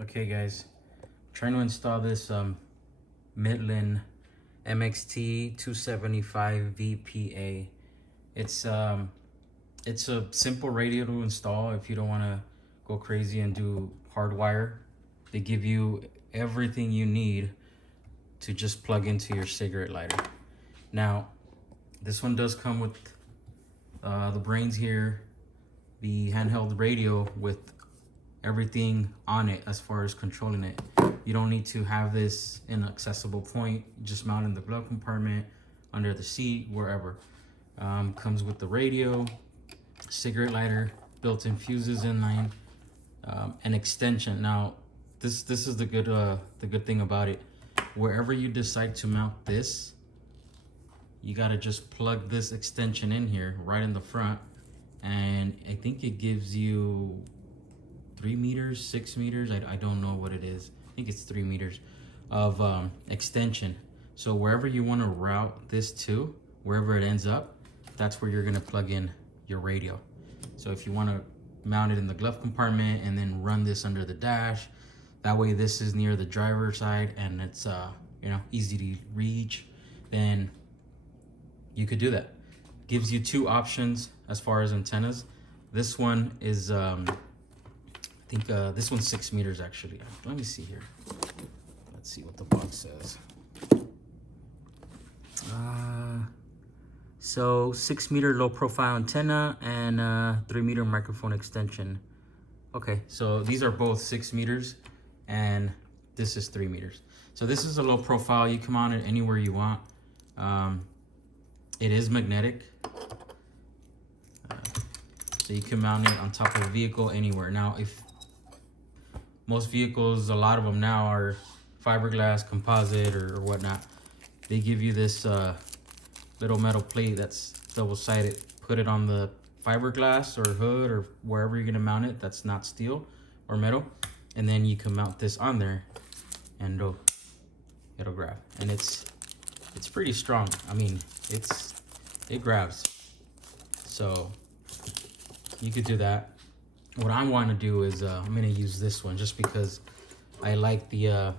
Okay guys, trying to install this Midland MXT275VP4. It's a simple radio to install if you don't want to go crazy and do hardwire. They give you everything you need to just plug into your cigarette lighter. Now, this one does come with the brains here, the handheld radio with everything on it as far as controlling it. You don't need to have this in an accessible point. Just mount in the glove compartment, under the seat, wherever. Comes with the radio, cigarette lighter, built-in fuses inline, an extension. Now, this is the good thing about it. Wherever you decide to mount this, you gotta just plug this extension in here right in the front, and I think it gives you 3 meters, 6 meters, I don't know what it is. I think it's 3 meters of extension. So wherever you want to route this to, wherever it ends up, that's where you're going to plug in your radio. So if you want to mount it in the glove compartment and then run this under the dash, that way this is near the driver's side and it's easy to reach, then you could do that. Gives you 2 options as far as antennas. This one is I think this one's 6 meters actually. Let me see here. Let's see what the box says. So 6 meter low profile antenna and 3 meter microphone extension. Okay, so these are both 6 meters and this is 3 meters. So this is a low profile. You can mount it anywhere you want. It is magnetic. So you can mount it on top of a vehicle anywhere. Now, if most vehicles, a lot of them now are fiberglass, composite, or whatnot, they give you this little metal plate that's double-sided. Put it on the fiberglass or hood or wherever you're gonna mount it that's not steel or metal, and then you can mount this on there and it'll grab. And it's pretty strong. I mean, it grabs. So you could do that. What I want to do is I'm going to use this one just because I like the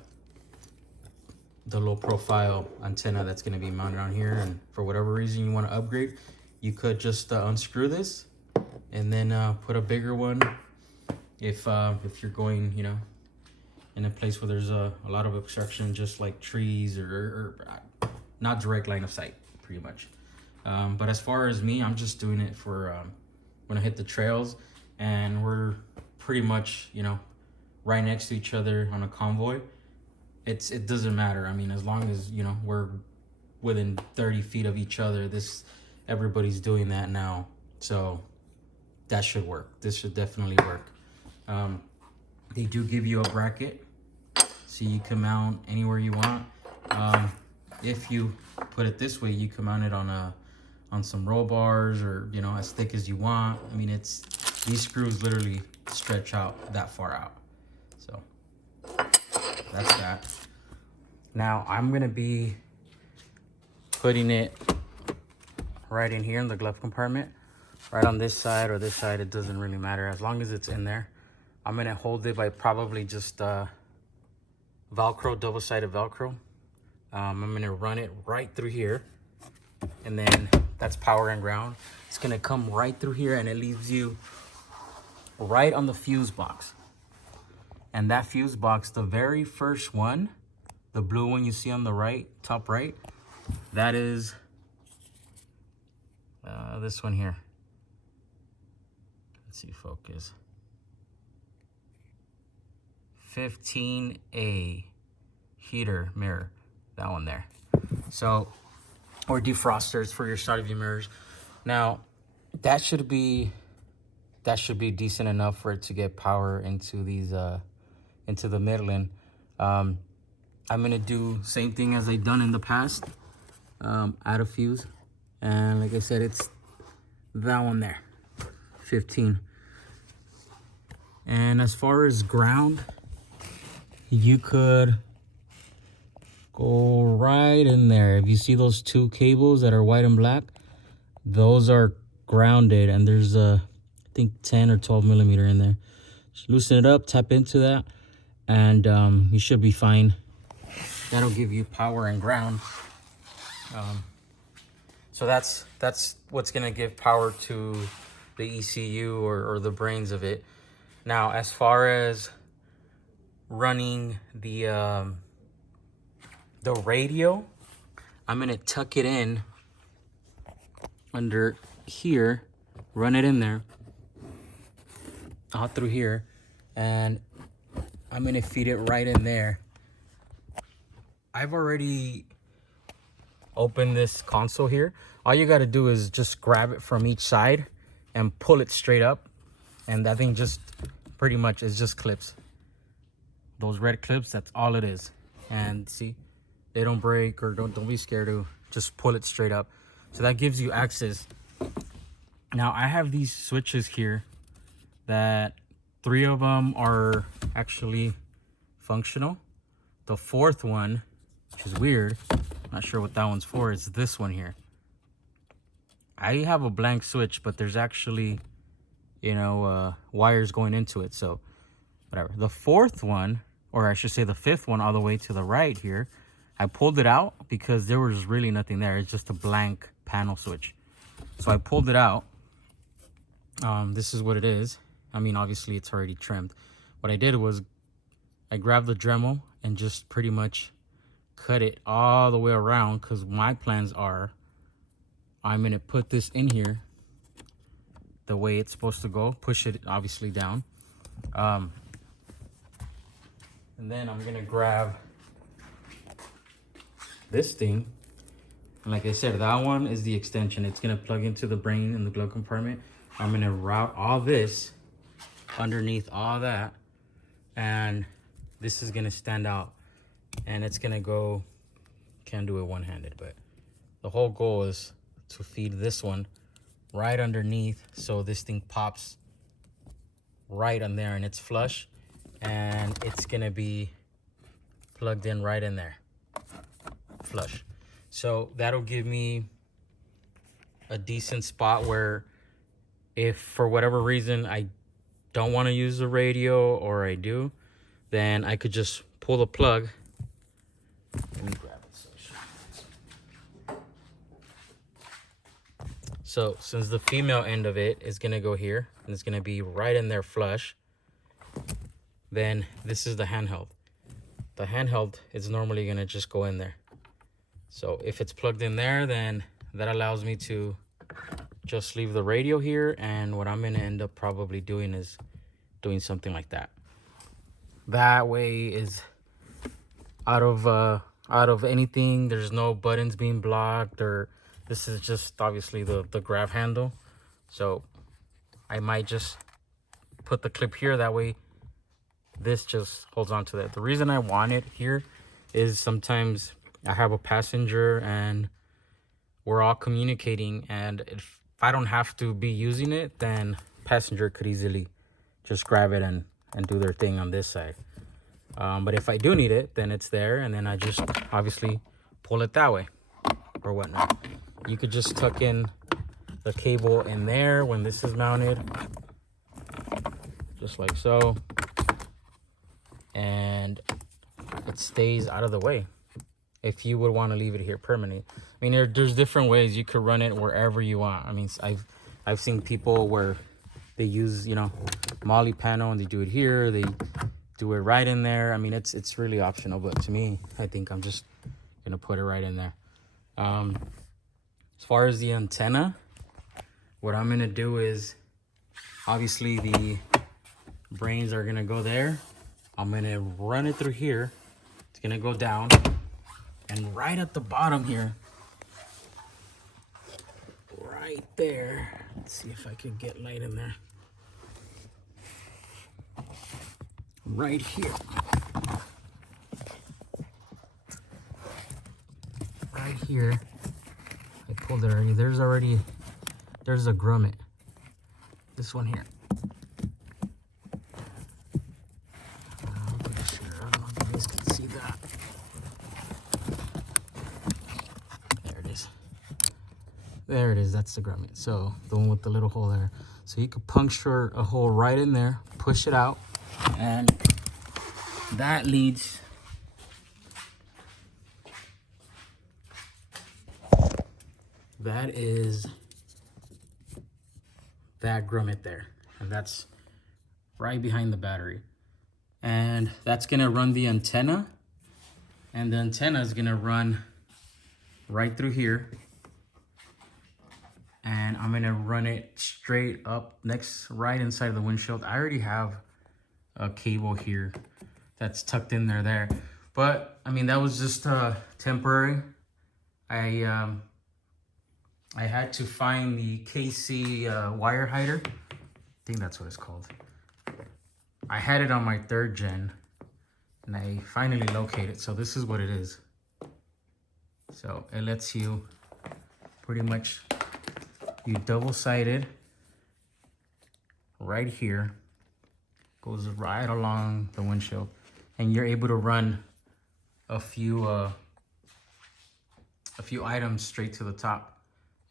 low profile antenna that's going to be mounted on here, and for whatever reason you want to upgrade, you could just unscrew this and then put a bigger one if you're going in a place where there's a lot of obstruction, just like trees or not direct line of sight pretty much. But as far as me, I'm just doing it for when I hit the trails and we're pretty much, right next to each other on a convoy. It doesn't matter. I mean, as long as, we're within 30 feet of each other, everybody's doing that now. So that should work. This should definitely work. They do give you a bracket so you can mount anywhere you want. If you put it this way, you can mount it on some roll bars or, as thick as you want. I mean, these screws literally stretch out that far out. So that's that. Now I'm going to be putting it right in here in the glove compartment, right on this side or this side. It doesn't really matter as long as it's in there. I'm going to hold it by probably just Velcro, double-sided Velcro. I'm going to run it right through here, and then that's power and ground. It's going to come right through here, and it leaves you right on the fuse box. And that fuse box, the very first one, the blue one you see on the right, top right, that is this one here. Let's see, focus. 15A heater mirror, that one there. So, or defrosters for your side view mirrors. Now, that should be decent enough for it to get power into these into the Midland. I'm gonna do same thing as I've done in the past. Add a fuse, and like I said, it's that one there, 15. And as far as ground, you could go right in there. If you see those 2 cables that are white and black, those are grounded, and there's I think 10 or 12 millimeter in there. Just loosen it up, tap into that, and you should be fine. That'll give you power and ground. So that's what's gonna give power to the ECU or the brains of it. Now, as far as running the radio, I'm gonna tuck it in under here, run it in there, out through here, and I'm gonna feed it right in there. I've already opened this console here. All you gotta do is just grab it from each side and pull it straight up, and that thing just pretty much is just clips. Those red clips, that's all it is. And see, they don't break, or don't be scared to just pull it straight up. So that gives you access. Now I have these switches here that 3 of them are actually functional. The 4th one, which is weird, not sure what that one's for, is this one here. I have a blank switch, but there's actually, you know, wires going into it, so whatever. The 4th one, or I should say the 5th one, all the way to the right here, I pulled it out because there was really nothing there. It's just a blank panel switch. So I pulled it out. This is what it is. I mean, obviously it's already trimmed. What I did was I grabbed the Dremel and just pretty much cut it all the way around, because my plans are I'm gonna put this in here the way it's supposed to go, push it obviously down, and then I'm gonna grab this thing. And like I said, that one is the extension. It's gonna plug into the brain in the glove compartment. I'm gonna route all this underneath all that, and this is gonna stand out, and it's gonna go, can't do it one-handed, but the whole goal is to feed this one right underneath, so this thing pops right on there and it's flush, and it's gonna be plugged in right in there, flush. So that'll give me a decent spot where if for whatever reason I don't want to use the radio, or I do, then I could just pull the plug. Let me grab it. So since the female end of it is gonna go here and it's gonna be right in there flush, then this is the handheld. The handheld is normally gonna just go in there. So if it's plugged in there, then that allows me to just leave the radio here, and what I'm gonna end up probably doing is doing something like that. That way is out of anything. There's no buttons being blocked, or this is just obviously the grab handle. So I might just put the clip here, that way this just holds on to that. The reason I want it here is sometimes I have a passenger and we're all communicating, and if I don't have to be using it, then passenger could easily just grab it and do their thing on this side. But if I do need it, then it's there, and then I just obviously pull it that way or whatnot. You could just tuck in the cable in there when this is mounted, just like so, and it stays out of the way if you would want to leave it here permanently. I mean, there's different ways you could run it wherever you want. I mean, I've seen people where they use, you know, MOLLE panel and they do it here, they do it right in there. I mean, it's really optional, but to me, I think I'm just gonna put it right in there. As far as the antenna, what I'm gonna do is, obviously the brains are gonna go there. I'm gonna run it through here. It's gonna go down, and right at the bottom here, right there, let's see if I can get light in there. Right here, right here, I pulled it already. There's a grommet. This one here. I'm pretty sure, I don't know if you guys can see that. There it is. There it is, that's the grommet. So the one with the little hole there. So you could puncture a hole right in there, push it out, and that leads that is that grommet there, and that's right behind the battery, and that's gonna run the antenna, and the antenna is gonna run right through here, and I'm gonna run it straight up right inside of the windshield. I already have a cable here that's tucked in there, but I mean, that was just temporary. I had to find the KC wire hider. I think that's what it's called. I had it on my 3rd gen, and I finally located it. So this is what it is. So it lets you pretty much, you double-sided right here, goes right along the windshield, and you're able to run a few items straight to the top.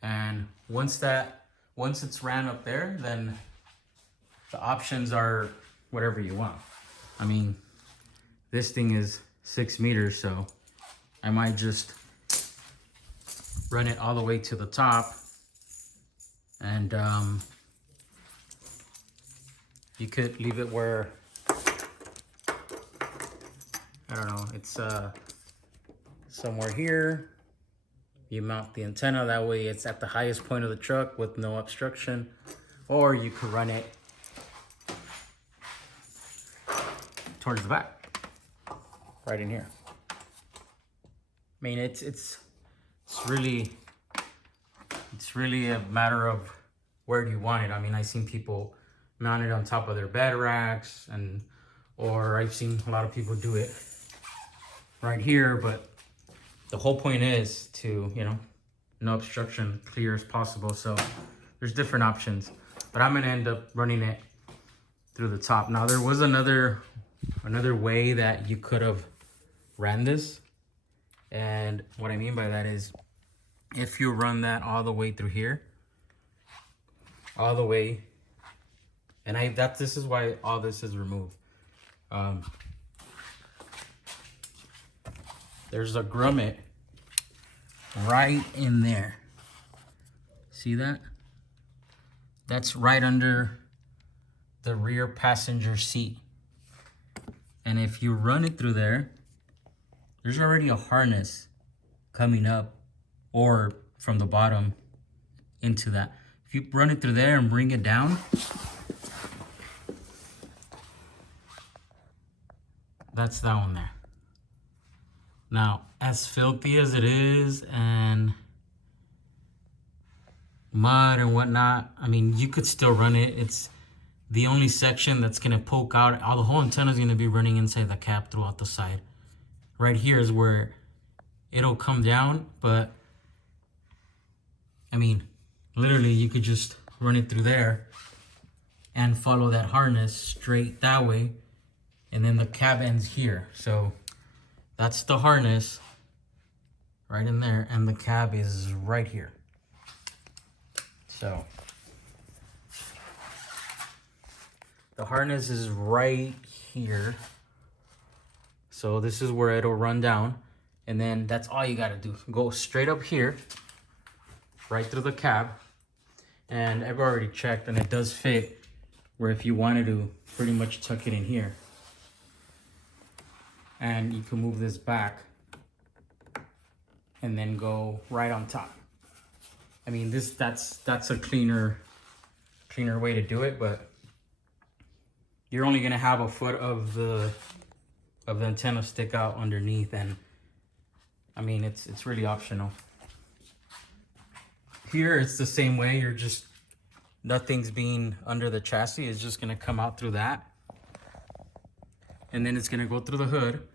And once it's ran up there, then the options are whatever you want. I mean, this thing is 6 meters, so I might just run it all the way to the top, and you could leave it where, I don't know, it's somewhere here. You mount the antenna, that way it's at the highest point of the truck with no obstruction, or you could run it towards the back, right in here. I mean, it's really a matter of where do you want it. I mean, I've seen people mount it on top of their bed racks, or I've seen a lot of people do it right here, but the whole point is to, you know, no obstruction, clear as possible. So there's different options, but I'm gonna end up running it through the top. Now, there was another way that you could have ran this, and what I mean by that is, if you run that all the way through here, all the way, and this is why all this is removed. There's a grommet right in there. See that? That's right under the rear passenger seat. And if you run it through there, there's already a harness coming up, or from the bottom into that. If you run it through there and bring it down, that's that one there. Now, as filthy as it is, and mud and whatnot, I mean, you could still run it. It's the only section that's gonna poke out. The whole antenna is gonna be running inside the cap throughout the side. Right here is where it'll come down, but I mean, literally you could just run it through there and follow that harness straight that way, and then the cab ends here. So that's the harness right in there, and the cab is right here. So the harness is right here. So this is where it'll run down, and then that's all you gotta do. Go straight up here, right through the cab. And I've already checked, and it does fit, where if you wanted to pretty much tuck it in here, and you can move this back and then go right on top. I mean, that's a cleaner way to do it, but you're only gonna have a foot of the antenna stick out underneath, and I mean, it's really optional. Here it's the same way. You're just, nothing's being under the chassis. It's just gonna come out through that, and then it's gonna go through the hood,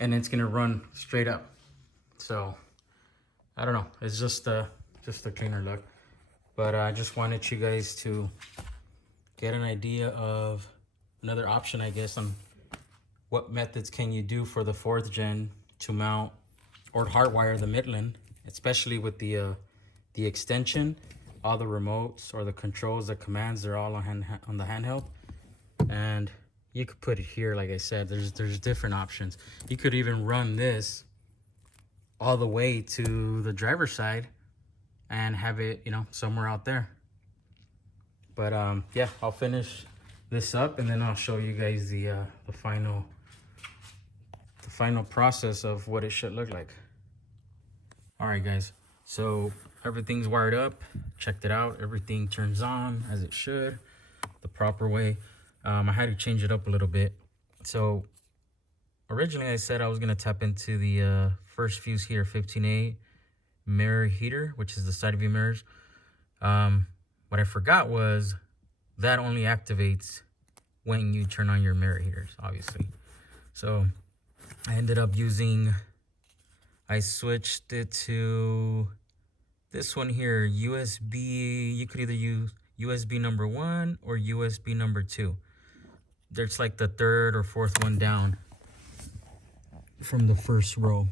and it's gonna run straight up. So I don't know, it's just a cleaner look. But I just wanted you guys to get an idea of another option, I guess, on what methods can you do for the 4th gen to mount or hardwire the Midland, especially with the extension. All the remotes or the controls, the commands, they're all on the handheld. And you could put it here. Like I said, there's different options. You could even run this all the way to the driver's side and have it, you know, somewhere out there. But yeah, I'll finish this up and then I'll show you guys the final process of what it should look like. All right, guys, so everything's wired up, checked it out, everything turns on as it should, the proper way. I had to change it up a little bit. So originally I said I was gonna tap into the first fuse here, 15A mirror heater, which is the side view mirrors. What I forgot was that only activates when you turn on your mirror heaters, obviously. So I ended up I switched it to this one here, USB. You could either use USB number 1 or USB number 2. There's like the third or fourth one down from the first row.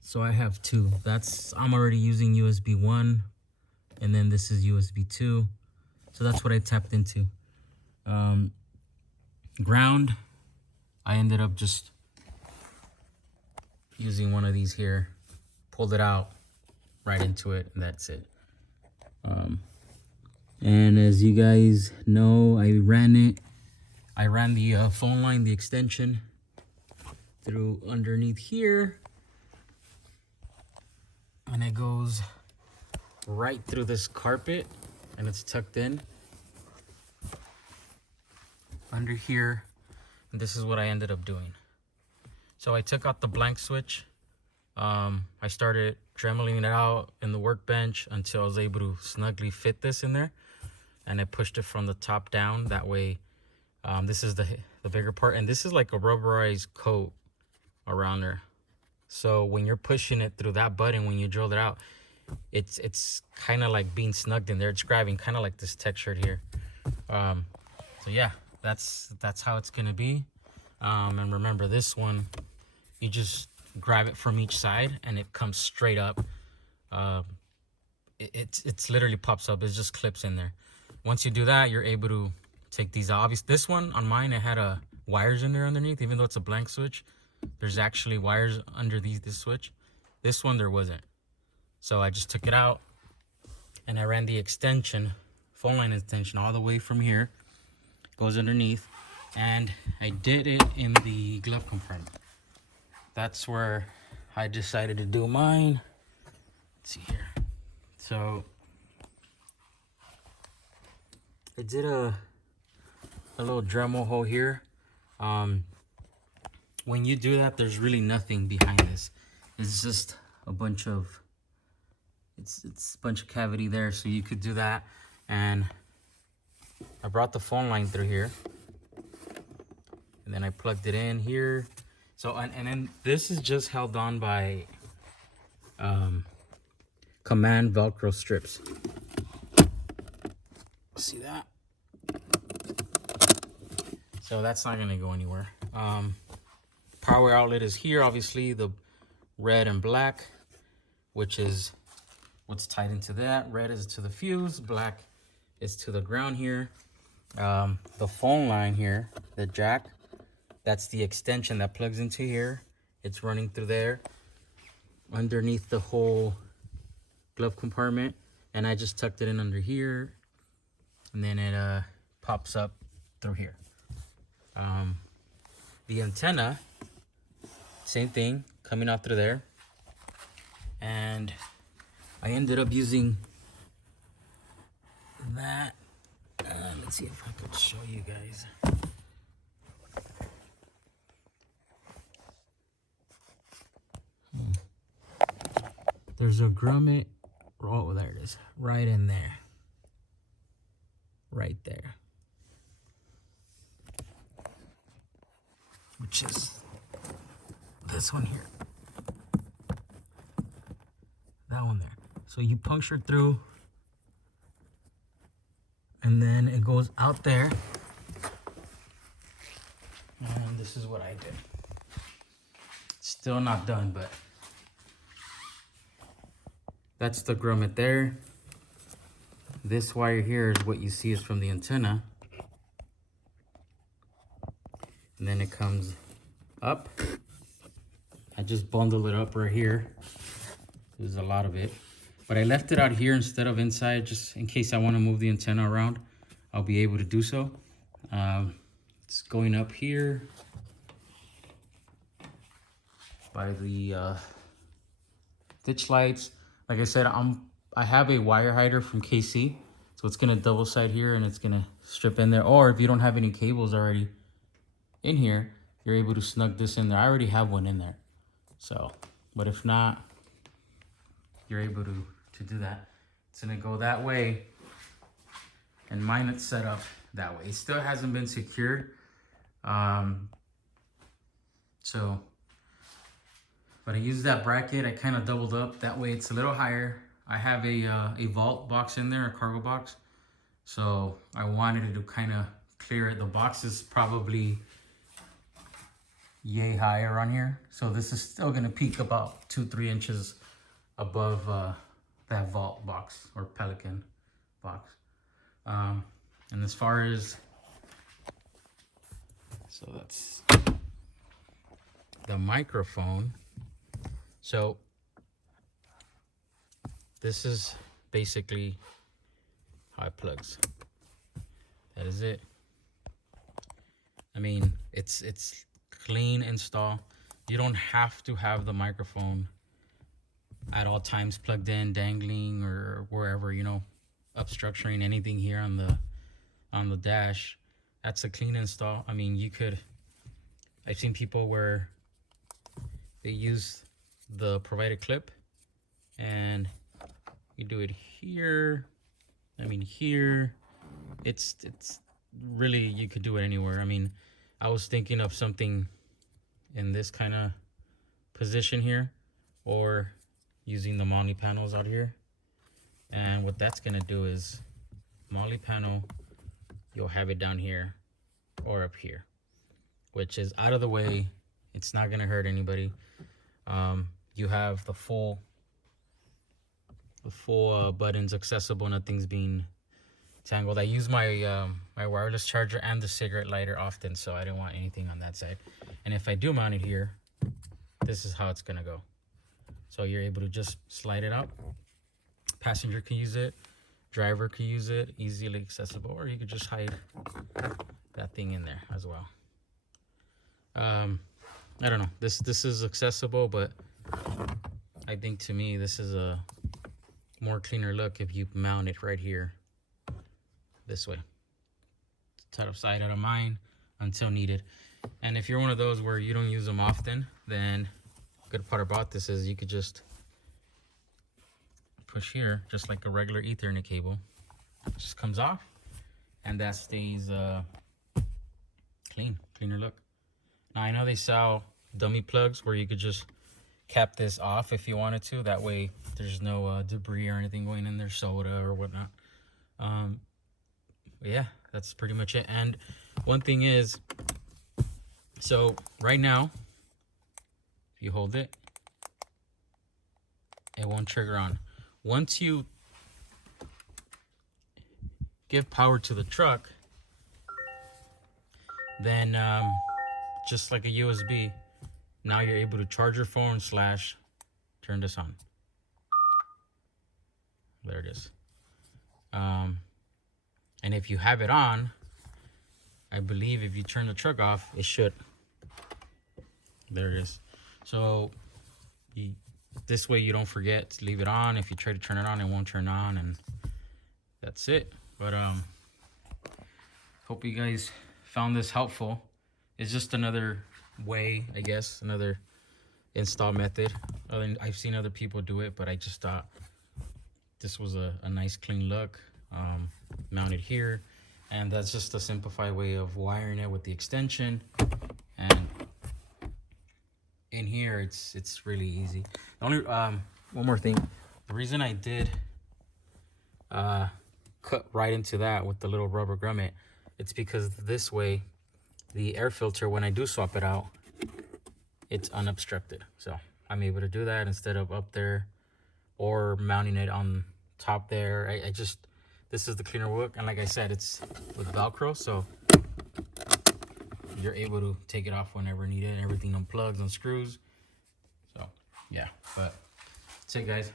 So I have 2. I'm already using USB 1, and then this is USB 2. So that's what I tapped into. Ground, I ended up just using one of these here, pulled it out right into it, and that's it. And as you guys know, I ran the phone line, the extension, through underneath here, and it goes right through this carpet, and it's tucked in under here. And this is what I ended up doing. So I took out the blank switch. I started dremeling it out in the workbench until I was able to snugly fit this in there, and I pushed it from the top down. That way, this is the bigger part, and this is like a rubberized coat around there. So when you're pushing it through that button, when you drill it out, it's kind of like being snugged in there. It's grabbing kind of like this texture here. So yeah, that's how it's gonna be. And remember, this one, you just grab it from each side and it comes straight up. It's literally pops up. It just clips in there. Once you do that, you're able to take these out. Obviously, this one on mine, it had wires in there underneath. Even though it's a blank switch, there's actually wires under this switch. This one there wasn't. So I just took it out and I ran the extension, phone line extension, all the way from here, goes underneath, and I did it in the glove compartment. That's where I decided to do mine. Let's see here. So I did a little Dremel hole here. When you do that, there's really nothing behind this. It's just a bunch of it's a bunch of cavity there, so you could do that. And I brought the phone line through here, and then I plugged it in here. So and then this is just held on by command Velcro strips. See that? So that's not gonna go anywhere. Power outlet is here, obviously the red and black, which is what's tied into that. Red is to the fuse, black is to the ground here. The phone line here, the jack, that's the extension that plugs into here. It's running through there underneath the whole glove compartment, and I just tucked it in under here, and then it pops up through here. The antenna, same thing, coming out through there. And I ended up using that. Let's see if I could show you guys. There's a grommet. Oh, there it is. Right in there. Right there. Which is this one here. That one there. So you puncture through, and then it goes out there. And this is what I did. Still not done, but that's the grommet there. This wire here is what you see is from the antenna. and then it comes up. I just bundle it up right here. There's a lot of it, but I left it out here instead of inside, just in case I want to move the antenna around. I'll be able to do so. It's going up here by the ditch lights. Like I said, I have a wire hider from KC, so it's gonna double side here and it's gonna strip in there. Or if you don't have any cables already in here, you're able to snug this in there. I already have one in there, so, but if not, you're able to do that. It's gonna go that way, and mine it's set up that way. It still hasn't been secured, so, but I used that bracket. I kind of doubled up that way. It's a little higher. I have a vault box in there, a cargo box, so I wanted to kind of clear it. The box is probably yay high around here, so this is still gonna peak about 2-3 inches above that vault box or Pelican box. And as far as, so that's the microphone. So this is basically how it plugs. That is it. I mean, it's clean install. You don't have to have the microphone at all times plugged in, dangling, or wherever, you know, obstructing anything here on the dash. That's a clean install. I mean, you could, I've seen people where they use the provided clip and you do it here. I mean, here, it's really, you could do it anywhere. I mean, I was thinking of something in this kind of position here, or using the Molly panels out here. And what that's gonna do is, Molly panel, you'll have it down here or up here, which is out of the way. It's not gonna hurt anybody. You have the full buttons accessible. Nothing's being tangled. I use my my wireless charger and the cigarette lighter often, so I didn't want anything on that side. And if I do mount it here, this is how it's gonna go. So you're able to just slide it out. Passenger can use it, driver can use it, easily accessible, or you could just hide that thing in there as well. I don't know, this is accessible, but I think to me this is a more cleaner look if you mount it right here this way. It's out of sight, out of mind until needed. And if you're one of those where you don't use them often, then good part about this is you could just push here, just like a regular Ethernet cable. It just comes off, and that stays cleaner look. Now I know they sell dummy plugs where you could just cap this off if you wanted to. That way there's no debris or anything going in there, soda or whatnot. Yeah, that's pretty much it. And one thing is, so right now, if you hold it, it won't trigger on. Once you give power to the truck, then just like a USB, now you're able to charge your phone / turn this on. There it is. And if you have it on, I believe if you turn the truck off, it should. There it is. So this way you don't forget to leave it on. If you try to turn it on, it won't turn on, and that's it. But hope you guys found this helpful. It's just another way, I guess, another install method. I've seen other people do it, but I just thought this was a nice clean look. Mounted here, and that's just a simplified way of wiring it with the extension. And in here it's really easy. The only one more thing, the reason I did cut right into that with the little rubber grommet, it's because this way the air filter, when I do swap it out, it's unobstructed. So I'm able to do that instead of up there or mounting it on top there. I just, this is the cleaner look. And like I said, it's with Velcro, so you're able to take it off whenever needed, and everything unplugs, unscrews. So yeah, but that's it, guys.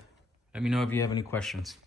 Let me know if you have any questions.